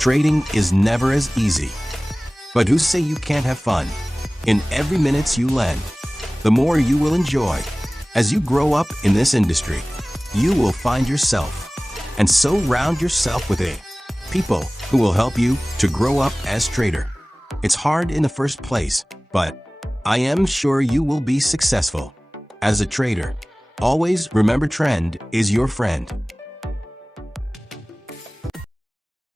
Trading is never as easy. But who say you can't have fun? In every minute you lend, the more you will enjoy. As you grow up in this industry, you will find yourself, and so round yourself with people who will help you to grow up as trader. It's hard in the first place, but I am sure you will be successful. As a trader, always remember trend is your friend.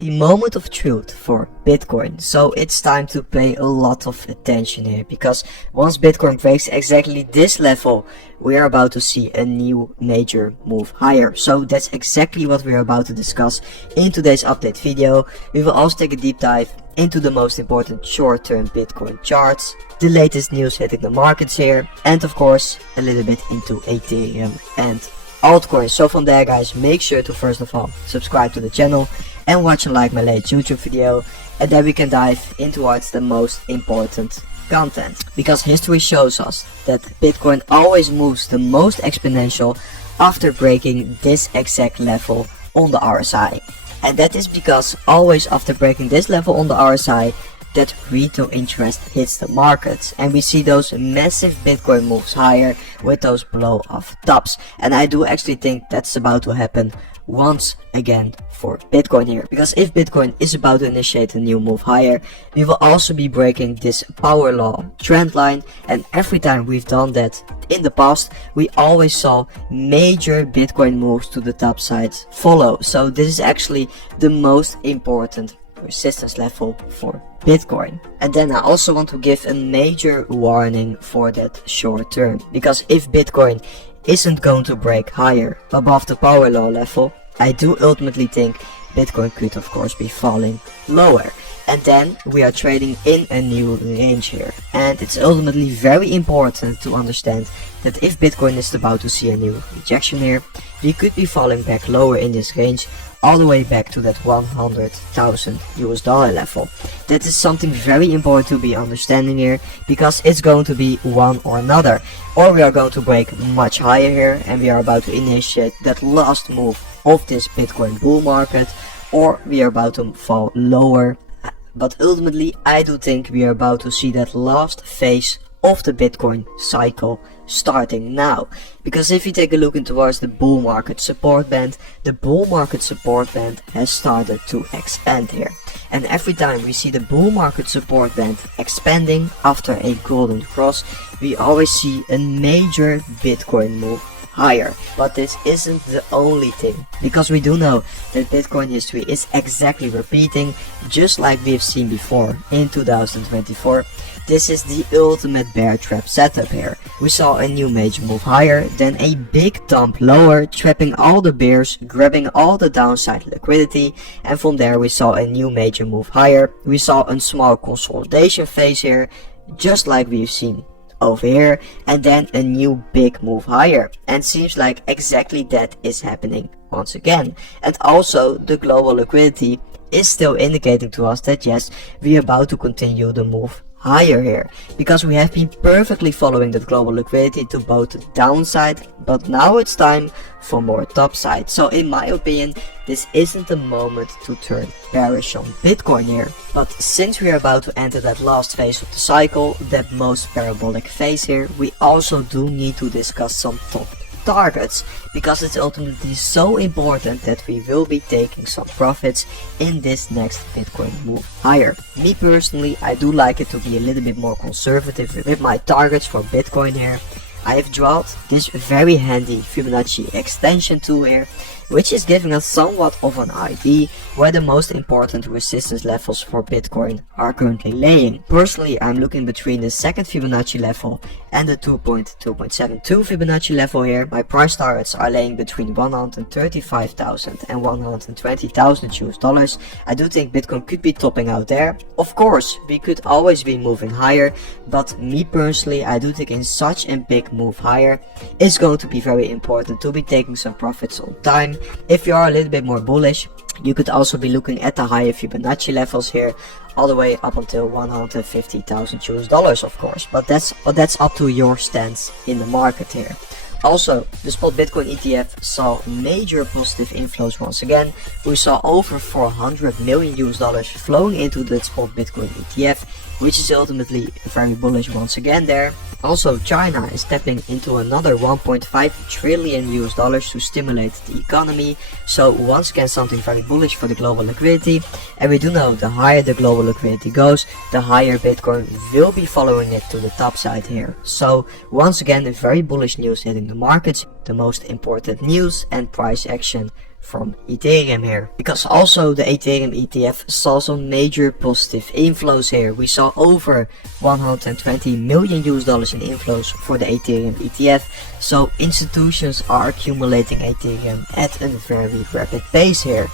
The moment of truth for Bitcoin. So it's time to pay a lot of attention here, because once Bitcoin breaks exactly this level, we are about to see a new major move higher. So that's exactly what we're about to discuss in today's update video. We will also take a deep dive into the most important short-term Bitcoin charts, the latest news hitting the markets here, and of course a little bit into Ethereum and altcoins. So from there, guys, make sure to first of all subscribe to the channel and watch and like my latest YouTube video, and then we can dive in towards the most important content. Because history shows us that Bitcoin always moves the most exponential after breaking this exact level on the RSI. And that is because always after breaking this level on the RSI, that retail interest hits the markets, and we see those massive Bitcoin moves higher with those blow off tops. And I do actually think that's about to happen once again for Bitcoin here, because if Bitcoin is about to initiate a new move higher, we will also be breaking this power law trend line, and every time we've done that in the past, we always saw major Bitcoin moves to the top sides follow. So this is actually the most important resistance level for Bitcoin. And then I also want to give a major warning for that short term, because if Bitcoin isn't going to break higher above the power law level, I do ultimately think Bitcoin could of course be falling lower, and then we are trading in a new range here. And it's ultimately very important to understand that if Bitcoin is about to see a new rejection here, we could be falling back lower in this range, all the way back to that 100,000 US dollar level. That is something very important to be understanding here, because it's going to be one or another. Or we are going to break much higher here, and we are about to initiate that last move of this Bitcoin bull market, or we are about to fall lower. But ultimately, I do think we are about to see that last phase of the Bitcoin cycle starting now. Because if you take a look towards the bull market support band, the bull market support band has started to expand here. And every time we see the bull market support band expanding after a golden cross, we always see a major Bitcoin move higher. But this isn't the only thing, because we do know that Bitcoin history is exactly repeating, just like we've seen before in 2024. This is the ultimate bear trap setup here. We saw a new major move higher, then a big dump lower, trapping all the bears, grabbing all the downside liquidity, and from there we saw a new major move higher. We saw a small consolidation phase here, just like we've seen over here, and then a new big move higher, and seems like exactly that is happening once again. And also the global liquidity is still indicating to us that yes, we are about to continue the move higher here, because we have been perfectly following that global liquidity to both the downside, but now it's time for more topside. So in my opinion, this isn't the moment to turn bearish on Bitcoin here. But since we are about to enter that last phase of the cycle, that most parabolic phase here, we also do need to discuss some top targets, because it's ultimately so important that we will be taking some profits in this next Bitcoin move higher. Me personally, I do like it to be a little bit more conservative with my targets for Bitcoin here. I have drawn this very handy Fibonacci extension tool here, which is giving us somewhat of an idea where the most important resistance levels for Bitcoin are currently laying. Personally, I'm looking between the second Fibonacci level and the 2.272 Fibonacci level here. My price targets are laying between 135,000 and 120,000 US dollars. I do think Bitcoin could be topping out there. Of course, we could always be moving higher, but me personally, I do think in such a big move higher, it's going to be very important to be taking some profits on time. If you are a little bit more bullish, you could also be looking at the higher Fibonacci levels here, all the way up until 150,000 US dollars, of course. But that's up to your stance in the market here. Also, the spot Bitcoin ETF saw major positive inflows once again. We saw over $400 million flowing into the spot Bitcoin ETF, which is ultimately very bullish once again there. Also, China is stepping into another $1.5 trillion to stimulate the economy. So once again, something very bullish for the global liquidity. And we do know the higher the global liquidity goes, the higher Bitcoin will be following it to the top side here. So once again, very bullish news hitting the markets. The most important news and price action from Ethereum here, because also the Ethereum ETF saw some major positive inflows here. We saw over $120 million in inflows for the Ethereum ETF. So institutions are accumulating Ethereum at a very rapid pace here.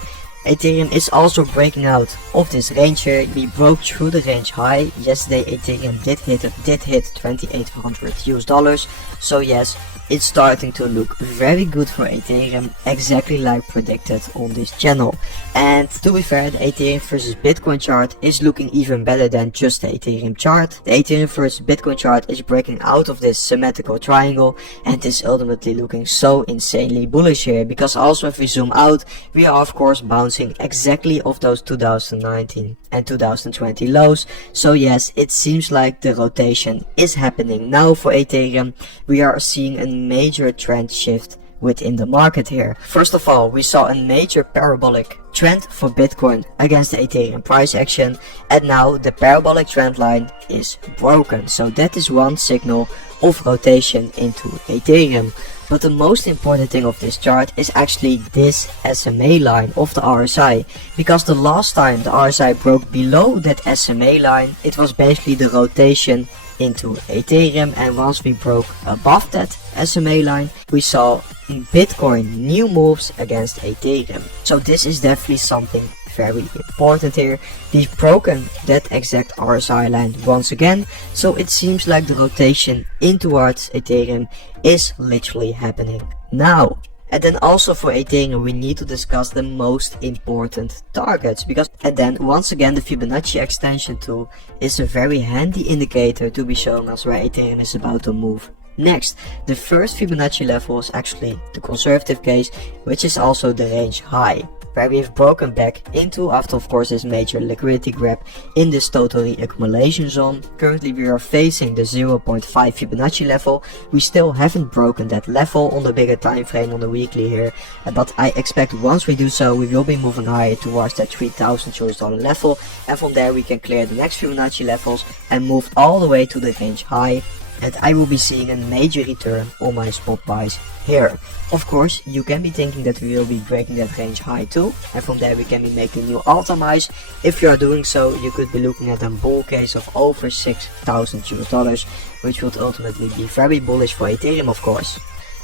Ethereum is also breaking out of this range here. We broke through the range high. Yesterday Ethereum did hit $2,800. So yes, it's starting to look very good for Ethereum, exactly like predicted on this channel. And to be fair, the Ethereum versus Bitcoin chart is looking even better than just the Ethereum chart. The Ethereum versus Bitcoin chart is breaking out of this symmetrical triangle and is ultimately looking so insanely bullish here, because also if we zoom out, we are of course bouncing exactly off those 2019 and 2020 lows. So yes, it seems like the rotation is happening now for Ethereum. We are seeing a major trend shift within the market here. First of all, we saw a major parabolic trend for Bitcoin against the Ethereum price action, and now the parabolic trend line is broken. So that is one signal of rotation into Ethereum. But the most important thing of this chart is actually this SMA line of the RSI, because the last time the RSI broke below that SMA line, it was basically the rotation into Ethereum, and once we broke above that SMA line, we saw Bitcoin new moves against Ethereum. So this is definitely something very important here. We've broken that exact RSI line once again, so it seems like the rotation in towards Ethereum is literally happening now. And then also for Ethereum, we need to discuss the most important targets, and then once again the Fibonacci extension tool is a very handy indicator to be showing us where Ethereum is about to move next. The first Fibonacci level is actually the conservative case, which is also the range high, where we have broken back into after of course this major liquidity grab in this totally accumulation zone. Currently we are facing the 0.5 Fibonacci level. We still haven't broken that level on the bigger time frame on the weekly here, but I expect once we do so, we will be moving higher towards that $3,000 level, and from there we can clear the next Fibonacci levels and move all the way to the range high, and I will be seeing a major return on my spot buys here. Of course, you can be thinking that we will be breaking that range high too, and from there we can be making new all-time highs. If you are doing so, you could be looking at a bull case of over $6,000, which would ultimately be very bullish for Ethereum of course.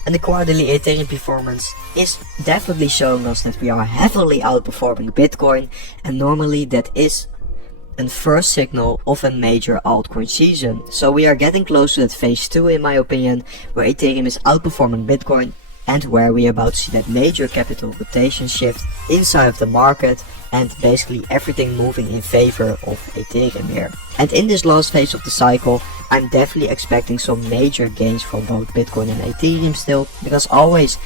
And the quarterly Ethereum performance is definitely showing us that we are heavily outperforming Bitcoin, and normally that is a first signal of a major altcoin season. So we are getting close to that phase 2 in my opinion, where Ethereum is outperforming Bitcoin and where we are about to see that major capital rotation shift inside of the market and basically everything moving in favor of Ethereum here. And in this last phase of the cycle, I'm definitely expecting some major gains from both Bitcoin and Ethereum still, because always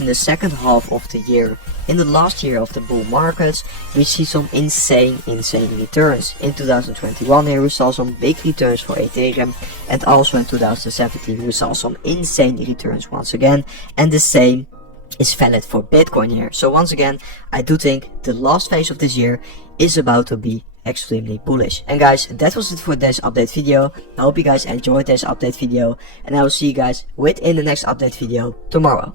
in the second half of the year, in the last year of the bull markets, we see some insane returns. In 2021 here we saw some big returns for Ethereum, and also in 2017 we saw some insane returns once again, and the same is valid for Bitcoin here. So once again, I do think the last phase of this year is about to be extremely bullish. And guys, that was it for this update video. I hope you guys enjoyed this update video, and I will see you guys within the next update video tomorrow.